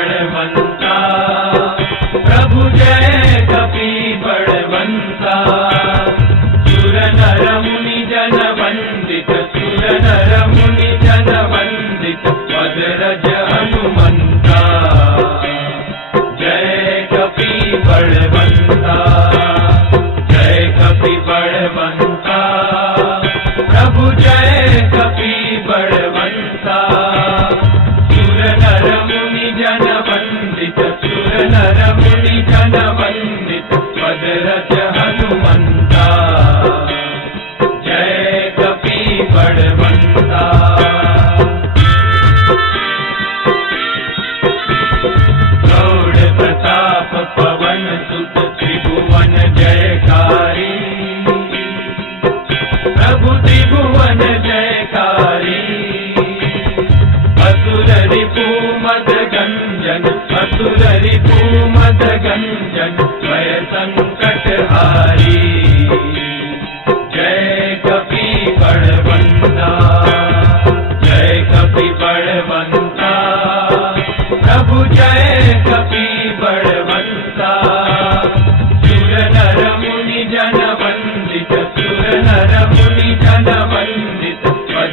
மங்கள மன்ற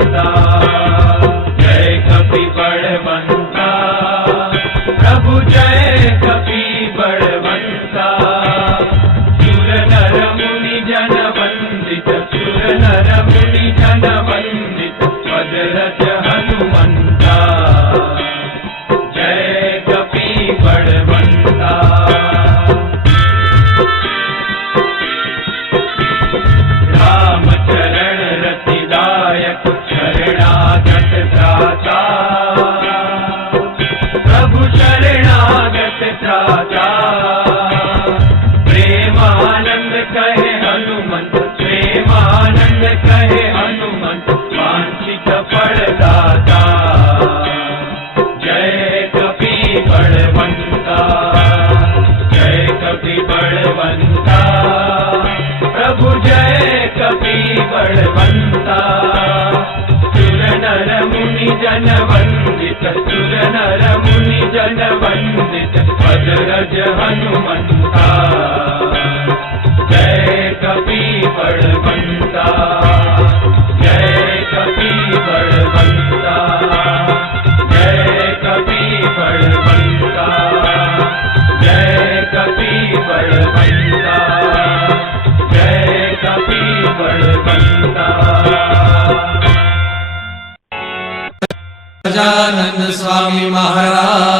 Allah. वंदित बजरज हनुमंता। जय कपी बड़वंता जय कपी बड़वंता जय कपी बड़वंता जय कपी बड़वंता जय कपी बड़वंता गजानन स्वामी महाराज।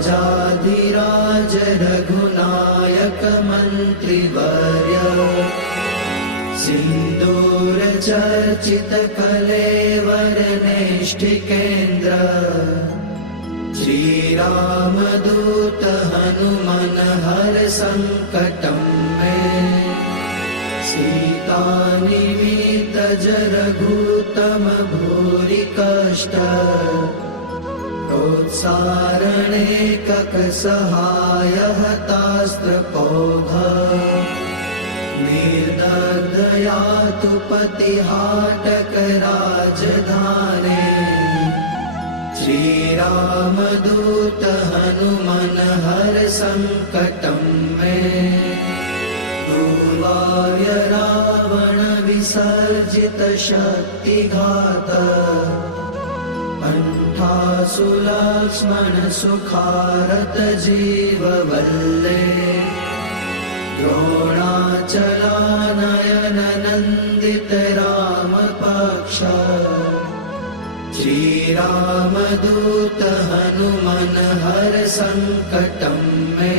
राजाधिराज रघुनायक मन्त्रिवर्य सिन्दूरचर्चित कलेवरनेष्ठिकेन्द्र श्रीरामदूत हनुमन हर सङ्कटम् मे। सीतानिमितज रघुतमभूरि कष्ट। ककसहाय हतास्त्रपौघ निर्दया तु पतिहाटकराजधाने। श्रीरामदूत हनुमन हर सङ्कटं मे। पूर्वाय रावण विसर्जित शक्तिघात जीववल्ले द्रोणाचलानयन नन्दित रामपक्ष श्रीरामदूत हनुमन हर सङ्कटं मे।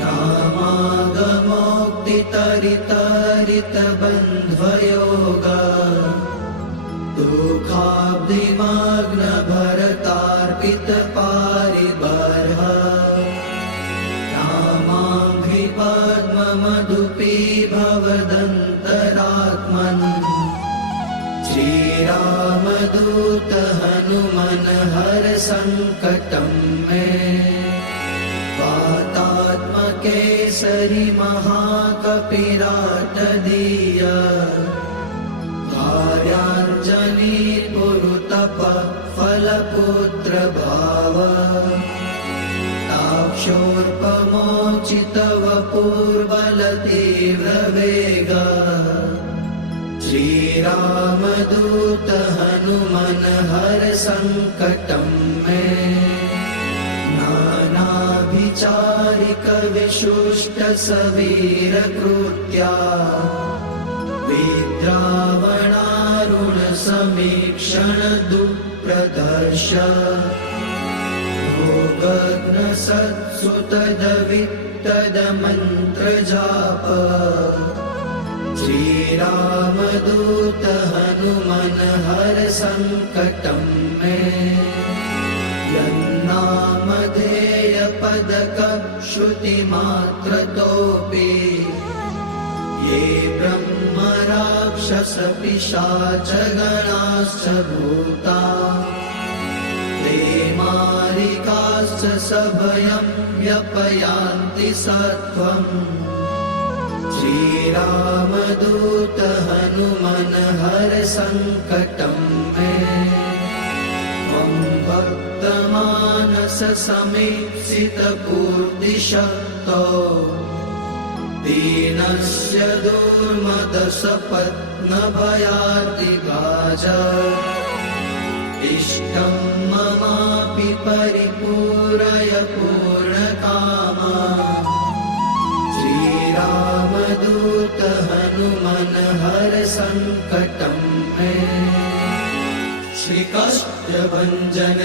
रामागमोक्तितरितरित बुद्धिमाग्नभरतार्पितपारिबर्ह रामाभिपद्ममधुपी भवदन्तरात्मन् श्रीरामदूत हनुमन हर सङ्कटम् मे। वातात्मकेसरि महाकपिराटदीय कार्याञ्जलि फलपुत्र भाव ताक्षोर्पमोचितव पूर्वलतीव्रवेग श्रीरामदूत हनुमन हर सङ्कटं मे। नानाभिचारिक विशुष्ट समीक्षण दुःप्रदर्श भोगग्न सत्सुतदवित्तदमन्त्रजाप श्रीरामदूत हनुमन हर सङ्कटं मे यन्नामधेय पदक श्रुतिमात्रतोऽपि ये ब्रह्म राक्षस पिशाच गणाश्च भूता। ते मारिकाश्च सभयं व्यपयान्ति सत्त्वम् श्रीरामदूत हनुमन हर सङ्कटं मे। त्वं भक्तमानस समीप्सितपूर्तिशक्तो दीनस्य दुर्मदसपत्नभयातिगाज इष्टं ममापि परिपूरय पूर्णकामा। श्रीरामदूत हनुमन हर सङ्कटं मे श्रीकाष्ठभञ्जन